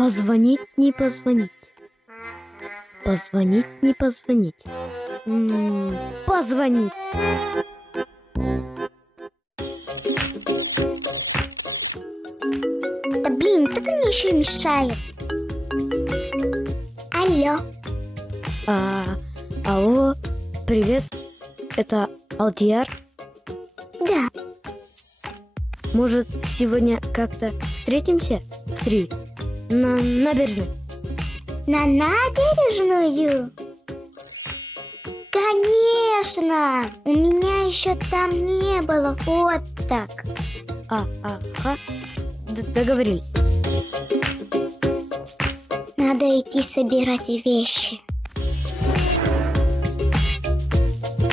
Позвонить, не позвонить. Позвонить, не позвонить. Позвонить. Да блин, кто-то мне еще мешает. Алло. Алло, привет. Это Алдияр? Да. Может, сегодня как-то встретимся в 3 на набережной? На набережную? Конечно! У меня еще там не было фоток. Ага. Договорились. Надо идти собирать вещи.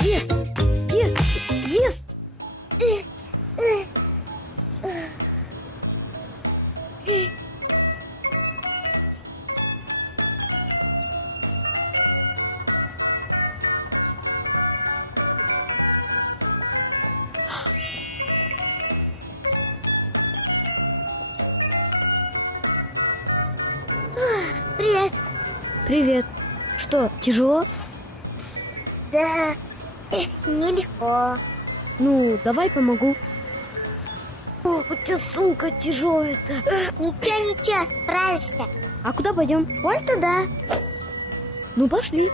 Yes! Привет. Привет. Что, тяжело? Да, нелегко. Ну, давай помогу. О, у тебя сумка тяжелая-то. Ничего, справишься. А куда пойдем? Вон туда. Ну, пошли.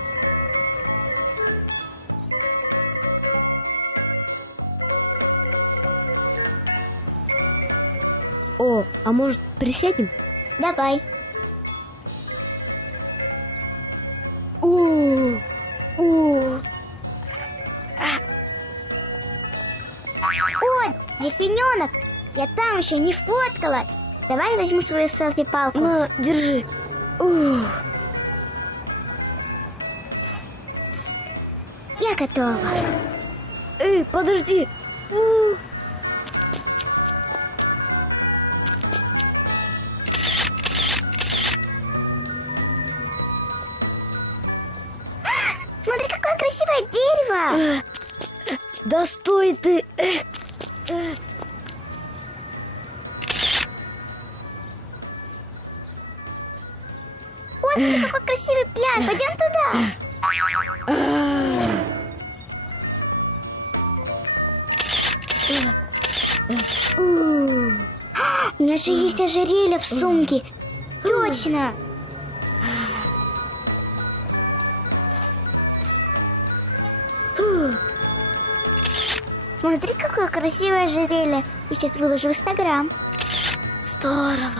О, а может, присядем? Давай. О, О, дельфиненок, я там еще не фоткалась. Давай возьму свою селфи-палку. на, держи. Ух. Я готова. Эй, подожди. Смотри, какое красивое дерево. Да стой ты. О, смотри, какой красивый пляж. Пойдем туда. У меня же есть ожерелье в сумке. Точно. Смотри, какое красивое ожерелье. Я сейчас выложу в Инстаграм. Здорово.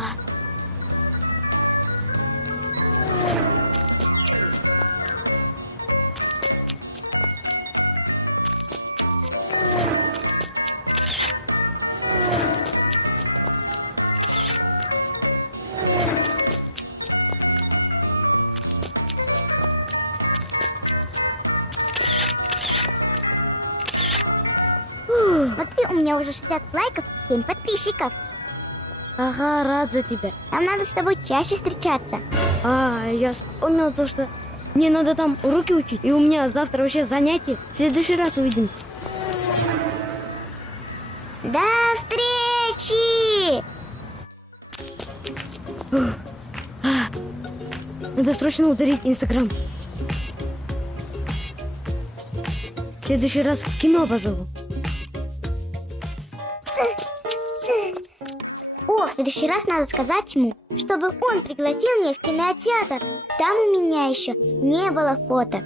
Смотри, у меня уже 60 лайков, 7 подписчиков. Ага, рад за тебя. Нам надо с тобой чаще встречаться. Я вспомнил то, что мне надо там уроки учить. И у меня завтра вообще занятие. В следующий раз увидимся. До встречи! Надо срочно удалить Инстаграм. В следующий раз в кино позову. О, в следующий раз надо сказать ему, чтобы он пригласил меня в кинотеатр. Там у меня еще не было фоток.